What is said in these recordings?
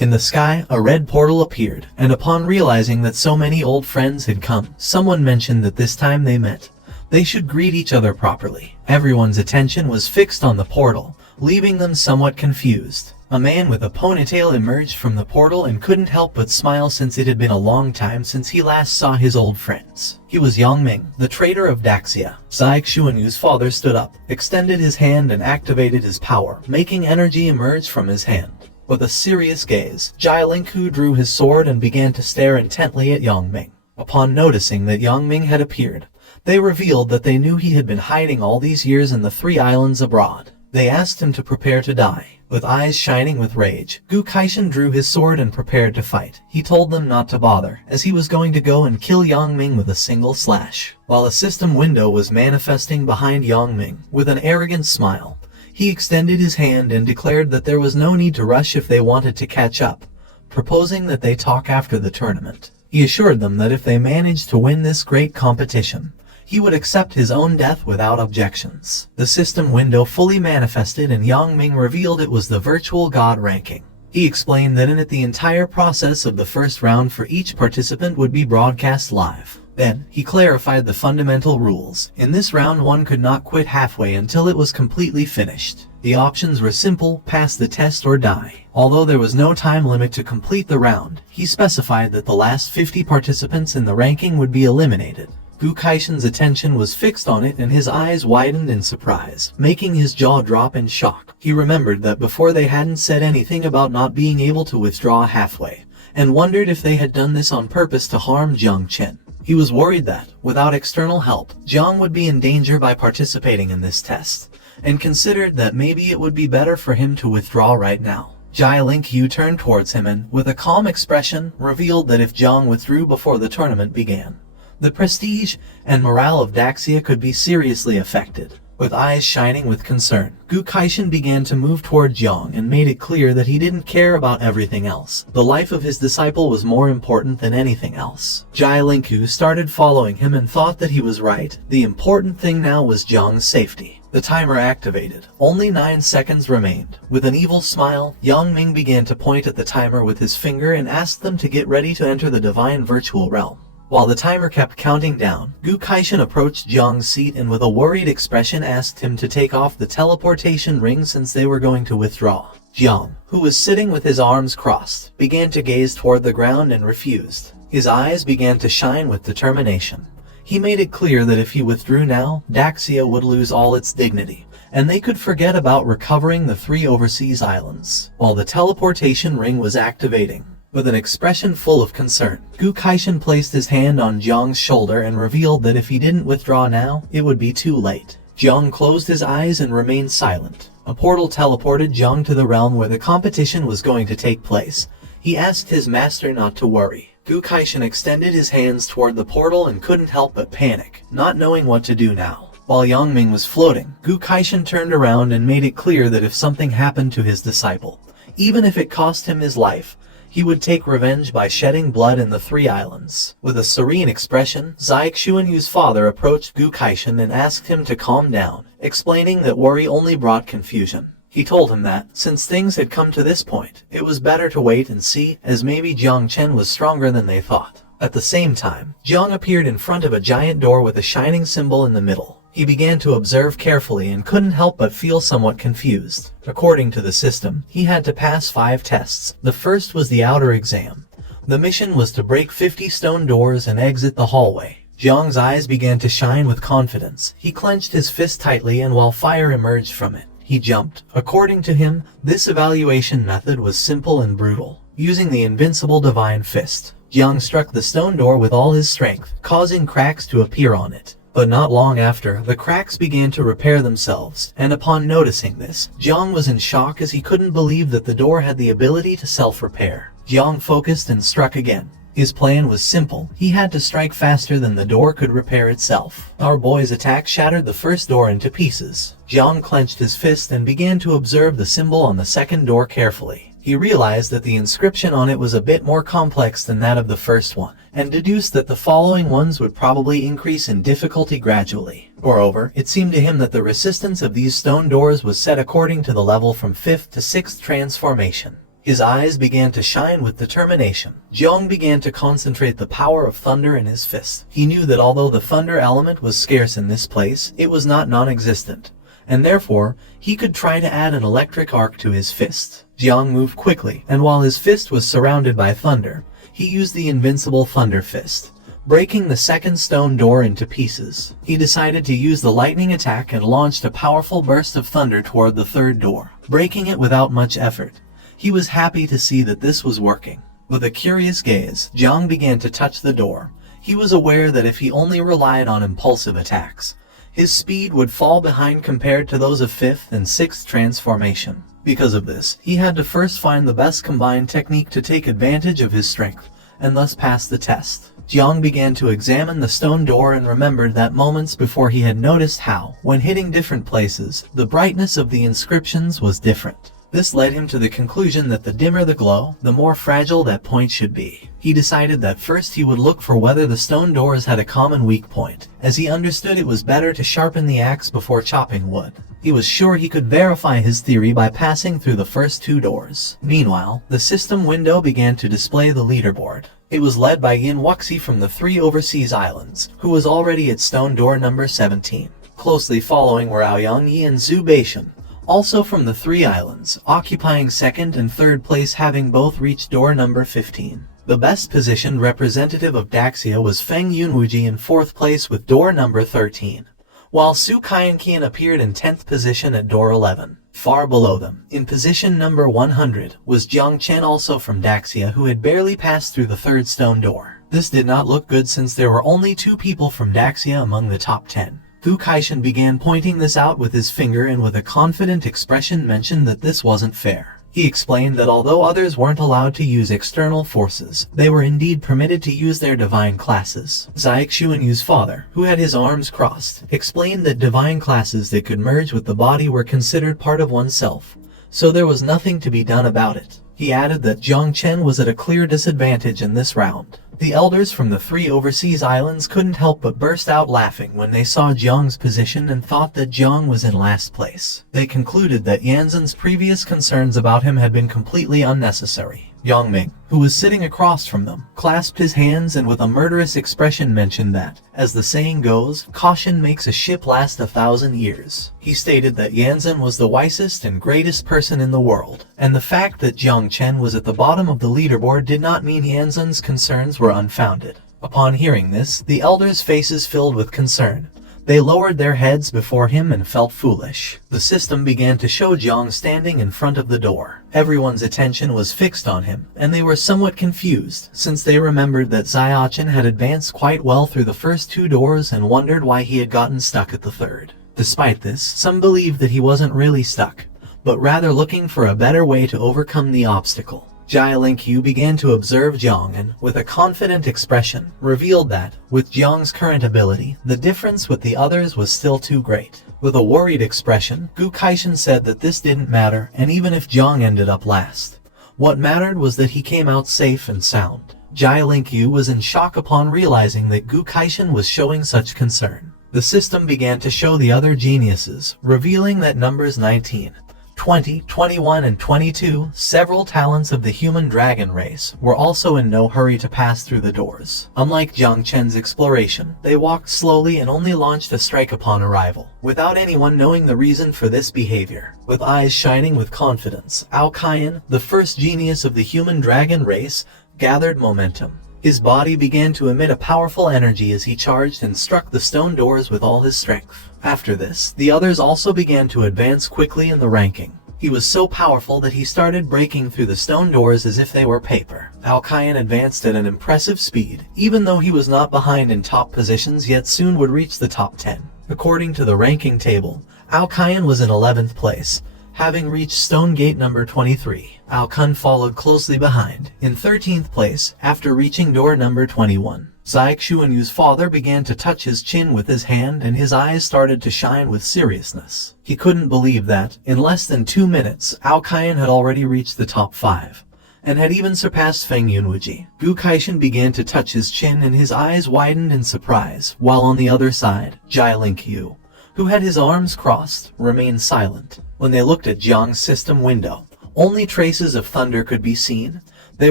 In the sky, a red portal appeared, and upon realizing that so many old friends had come, someone mentioned that this time they met, they should greet each other properly. Everyone's attention was fixed on the portal, leaving them somewhat confused. A man with a ponytail emerged from the portal and couldn't help but smile since it had been a long time since he last saw his old friends. He was Yongming, the traitor of Daxia. Zai Xuanyu's father stood up, extended his hand and activated his power, making energy emerge from his hand. With a serious gaze, Jai Linghu drew his sword and began to stare intently at Yongming. Upon noticing that Yongming had appeared, they revealed that they knew he had been hiding all these years in the 3 islands abroad. They asked him to prepare to die. With eyes shining with rage, Gu Kaishan drew his sword and prepared to fight. He told them not to bother, as he was going to go and kill Yongming with a single slash. While a system window was manifesting behind Yongming, with an arrogant smile, he extended his hand and declared that there was no need to rush if they wanted to catch up, proposing that they talk after the tournament. He assured them that if they managed to win this great competition, he would accept his own death without objections. The system window fully manifested and Yongming revealed it was the virtual god ranking. He explained that in it the entire process of the first round for each participant would be broadcast live. Then, he clarified the fundamental rules. In this round one could not quit halfway until it was completely finished. The options were simple: pass the test or die. Although there was no time limit to complete the round, he specified that the last 50 participants in the ranking would be eliminated. Gu Kaishan's attention was fixed on it and his eyes widened in surprise, making his jaw drop in shock. He remembered that before they hadn't said anything about not being able to withdraw halfway, and wondered if they had done this on purpose to harm Jiang Chen. He was worried that, without external help, Jiang would be in danger by participating in this test, and considered that maybe it would be better for him to withdraw right now. Jai Linghu turned towards him and, with a calm expression, revealed that if Jiang withdrew before the tournament began, the prestige and morale of Daxia could be seriously affected. With eyes shining with concern, Gu Kaishan began to move toward Jiang and made it clear that he didn't care about everything else. The life of his disciple was more important than anything else. Jai Linghu started following him and thought that he was right. The important thing now was Jiang's safety. The timer activated. Only 9 seconds remained. With an evil smile, Yongming began to point at the timer with his finger and asked them to get ready to enter the divine virtual realm. While the timer kept counting down, Gu Kaishan approached Jiang's seat and with a worried expression asked him to take off the teleportation ring since they were going to withdraw. Jiang, who was sitting with his arms crossed, began to gaze toward the ground and refused. His eyes began to shine with determination. He made it clear that if he withdrew now, Daxia would lose all its dignity, and they could forget about recovering the 3 overseas islands. While the teleportation ring was activating, with an expression full of concern, Gu Kaishan placed his hand on Jiang's shoulder and revealed that if he didn't withdraw now, it would be too late. Jiang closed his eyes and remained silent. A portal teleported Jiang to the realm where the competition was going to take place. He asked his master not to worry. Gu Kaishan extended his hands toward the portal and couldn't help but panic, not knowing what to do now. While Yongming was floating, Gu Kaishan turned around and made it clear that if something happened to his disciple, even if it cost him his life, he would take revenge by shedding blood in the 3 islands. With a serene expression, Zai Xuanyu's father approached Gu Kaishan and asked him to calm down, explaining that worry only brought confusion. He told him that, since things had come to this point, it was better to wait and see, as maybe Jiang Chen was stronger than they thought. At the same time, Jiang appeared in front of a giant door with a shining symbol in the middle. He began to observe carefully and couldn't help but feel somewhat confused. According to the system, he had to pass 5 tests. The first was the outer exam. The mission was to break 50 stone doors and exit the hallway. Jiang's eyes began to shine with confidence. He clenched his fist tightly and while fire emerged from it, he jumped. According to him, this evaluation method was simple and brutal. Using the invincible divine fist, Jiang struck the stone door with all his strength, causing cracks to appear on it. But not long after, the cracks began to repair themselves, and upon noticing this, Jiang was in shock as he couldn't believe that the door had the ability to self-repair. Jiang focused and struck again. His plan was simple. He had to strike faster than the door could repair itself. Our boy's attack shattered the first door into pieces. Jiang clenched his fist and began to observe the symbol on the second door carefully. He realized that the inscription on it was a bit more complex than that of the first one, and deduced that the following ones would probably increase in difficulty gradually. Moreover, it seemed to him that the resistance of these stone doors was set according to the level from 5th to 6th transformation. His eyes began to shine with determination. Jiang began to concentrate the power of thunder in his fist. He knew that although the thunder element was scarce in this place, it was not non-existent, and therefore, he could try to add an electric arc to his fist. Jiang moved quickly, and while his fist was surrounded by thunder, he used the invincible Thunder Fist, breaking the second stone door into pieces. He decided to use the lightning attack and launched a powerful burst of thunder toward the third door, breaking it without much effort. He was happy to see that this was working. With a curious gaze, Jiang began to touch the door. He was aware that if he only relied on impulsive attacks, his speed would fall behind compared to those of 5th and 6th transformation. Because of this, he had to first find the best combined technique to take advantage of his strength, and thus pass the test. Jiang began to examine the stone door and remembered that moments before he had noticed how, when hitting different places, the brightness of the inscriptions was different. This led him to the conclusion that the dimmer the glow, the more fragile that point should be. He decided that first he would look for whether the stone doors had a common weak point, as he understood it was better to sharpen the axe before chopping wood. He was sure he could verify his theory by passing through the first 2 doors. Meanwhile, the system window began to display the leaderboard. It was led by Yin Wuxi from the 3 overseas islands, who was already at stone door number 17. Closely following were Aoyang Yi and Zhu Beishan, also from the 3 islands, occupying 2nd and 3rd place, having both reached door number 15. The best positioned representative of Daxia was Feng Yunwuji in 4th place with door number 13, while Su Kaianqian appeared in 10th position at door 11. Far below them, in position number 100, was Jiang Chen, also from Daxia, who had barely passed through the 3rd stone door. This did not look good since there were only 2 people from Daxia among the top 10. Fu Kaishan began pointing this out with his finger and with a confident expression mentioned that this wasn't fair. He explained that although others weren't allowed to use external forces, they were indeed permitted to use their divine classes. Zai Xuanyu's father, who had his arms crossed, explained that divine classes that could merge with the body were considered part of oneself, so there was nothing to be done about it. He added that Jiang Chen was at a clear disadvantage in this round. The elders from the 3 overseas islands couldn't help but burst out laughing when they saw Jiang's position and thought that Jiang was in last place. They concluded that Yanzhen's previous concerns about him had been completely unnecessary. Yang Ming, who was sitting across from them, clasped his hands and with a murderous expression mentioned that, as the saying goes, caution makes a ship last 1,000 years. He stated that Yanzhen was the wisest and greatest person in the world, and the fact that Jiang Chen was at the bottom of the leaderboard did not mean Yanzhen's concerns were unfounded. Upon hearing this, the elders' faces filled with concern. They lowered their heads before him and felt foolish. The system began to show Jiang standing in front of the door. Everyone's attention was fixed on him, and they were somewhat confused, since they remembered that Xiaochen had advanced quite well through the first 2 doors and wondered why he had gotten stuck at the 3rd. Despite this, some believed that he wasn't really stuck, but rather looking for a better way to overcome the obstacle. Jia Lingqiu began to observe Jiang and, with a confident expression, revealed that, with Jiang's current ability, the difference with the others was still too great. With a worried expression, Gu Kaishan said that this didn't matter, and even if Jiang ended up last, what mattered was that he came out safe and sound. Jia Lingqiu was in shock upon realizing that Gu Kaishan was showing such concern. The system began to show the other geniuses, revealing that numbers 19, 20, 21, and 22, several talents of the human dragon race, were also in no hurry to pass through the doors. Unlike Jiang Chen's exploration, they walked slowly and only launched a strike upon arrival, without anyone knowing the reason for this behavior. With eyes shining with confidence, Ao Kaiyan, the first genius of the human dragon race, gathered momentum. His body began to emit a powerful energy as he charged and struck the stone doors with all his strength. After this, the others also began to advance quickly in the ranking. He was so powerful that he started breaking through the stone doors as if they were paper. Ao Kaiyan advanced at an impressive speed, even though he was not behind in top positions yet soon would reach the top 10. According to the ranking table, Ao Kaiyan was in 11th place, having reached stone gate number 23. Ao Kun followed closely behind, in 13th place, after reaching door number 21. Zai Xuanyu's father began to touch his chin with his hand and his eyes started to shine with seriousness. He couldn't believe that, in less than 2 minutes, Ao Kaiyan had already reached the top 5, and had even surpassed Feng Yunwuji. Gu Kaishan began to touch his chin and his eyes widened in surprise, while on the other side, Jia Lingqiu, who had his arms crossed, remained silent. When they looked at Jiang's system window, Only traces of thunder could be seen. They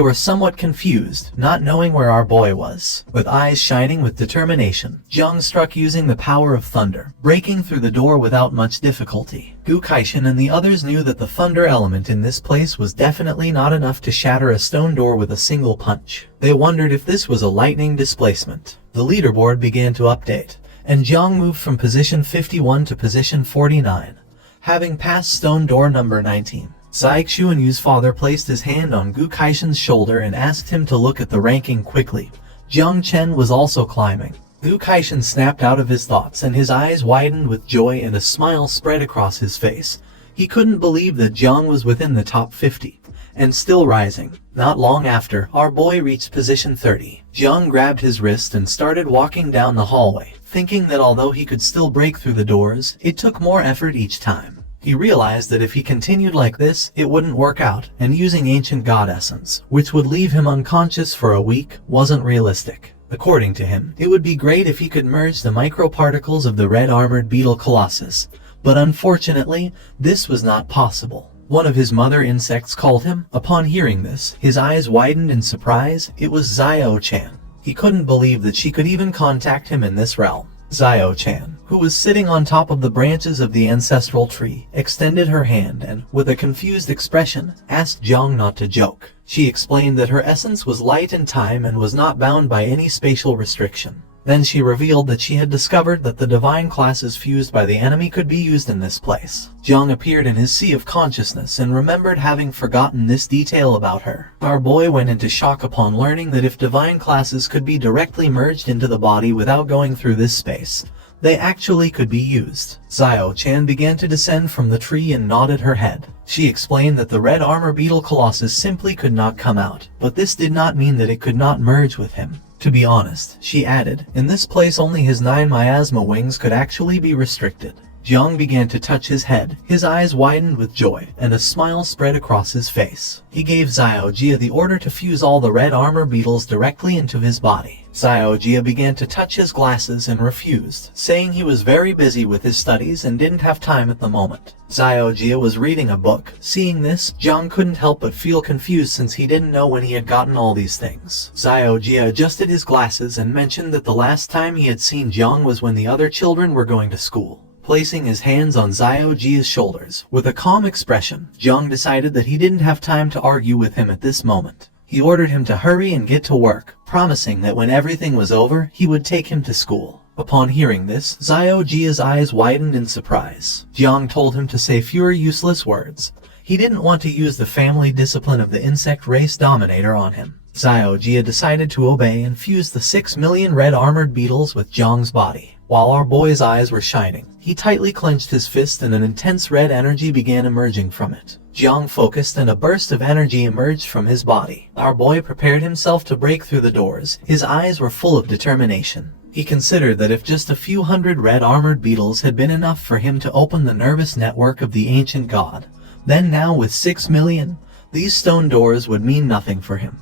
were somewhat confused, not knowing where our boy was. With eyes shining with determination, Jung struck using the power of thunder, breaking through the door without much difficulty. Gu Kaishin and the others knew that the thunder element in this place was definitely not enough to shatter a stone door with a single punch. They wondered if this was a lightning displacement. The leaderboard began to update, and Jung moved from position 51 to position 49, having passed stone door number 19. Zai Xuanyu's father placed his hand on Gu Kaishin's shoulder and asked him to look at the ranking quickly. Jiang Chen was also climbing. Gu Kaishin snapped out of his thoughts and his eyes widened with joy and a smile spread across his face. He couldn't believe that Jiang was within the top 50, and still rising. Not long after, our boy reached position 30. Jiang grabbed his wrist and started walking down the hallway, thinking that although he could still break through the doors, it took more effort each time. He realized that if he continued like this, it wouldn't work out, and using ancient god essence, which would leave him unconscious for a week, wasn't realistic. According to him, it would be great if he could merge the microparticles of the red armored beetle colossus, but unfortunately, this was not possible. One of his mother insects called him. Upon hearing this, his eyes widened in surprise. It was Xiao-chan. He couldn't believe that she could even contact him in this realm. Xiao-chan, who was sitting on top of the branches of the ancestral tree, extended her hand and, with a confused expression, asked Jiang not to joke. She explained that her essence was light in time and was not bound by any spatial restriction. Then she revealed that she had discovered that the divine classes fused by the enemy could be used in this place. Jiang appeared in his sea of consciousness and remembered having forgotten this detail about her. Our boy went into shock upon learning that if divine classes could be directly merged into the body without going through this space, they actually could be used. Xiao-chan began to descend from the tree and nodded her head. She explained that the red armor beetle colossus simply could not come out, but this did not mean that it could not merge with him. To be honest, she added, in this place only his 9 miasma wings could actually be restricted. Jiang began to touch his head. His eyes widened with joy, and a smile spread across his face. He gave Xiao-jia the order to fuse all the red armor beetles directly into his body. Xiao-jia began to touch his glasses and refused, saying he was very busy with his studies and didn't have time at the moment. Xiao-jia was reading a book. Seeing this, Jiang couldn't help but feel confused since he didn't know when he had gotten all these things. Xiao-jia adjusted his glasses and mentioned that the last time he had seen Jiang was when the other children were going to school. Placing his hands on Xiao-jia's shoulders, with a calm expression, Jiang decided that he didn't have time to argue with him at this moment. He ordered him to hurry and get to work, promising that when everything was over, he would take him to school. Upon hearing this, Xiao-jia's eyes widened in surprise. Jiang told him to say fewer useless words. He didn't want to use the family discipline of the insect race dominator on him. Xiao-jia decided to obey and fuse the 6 million red armored beetles with Jiang's body. While our boy's eyes were shining, he tightly clenched his fist and an intense red energy began emerging from it. Jiang focused and a burst of energy emerged from his body. Our boy prepared himself to break through the doors. His eyes were full of determination. He considered that if just a few hundred red armored beetles had been enough for him to open the nervous network of the ancient god, then now with 6 million, these stone doors would mean nothing for him.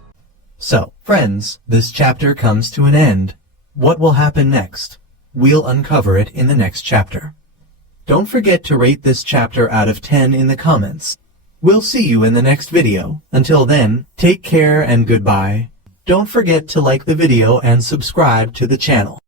So, friends, this chapter comes to an end. What will happen next? We'll uncover it in the next chapter. Don't forget to rate this chapter out of 10 in the comments. We'll see you in the next video. Until then, take care and goodbye. Don't forget to like the video and subscribe to the channel.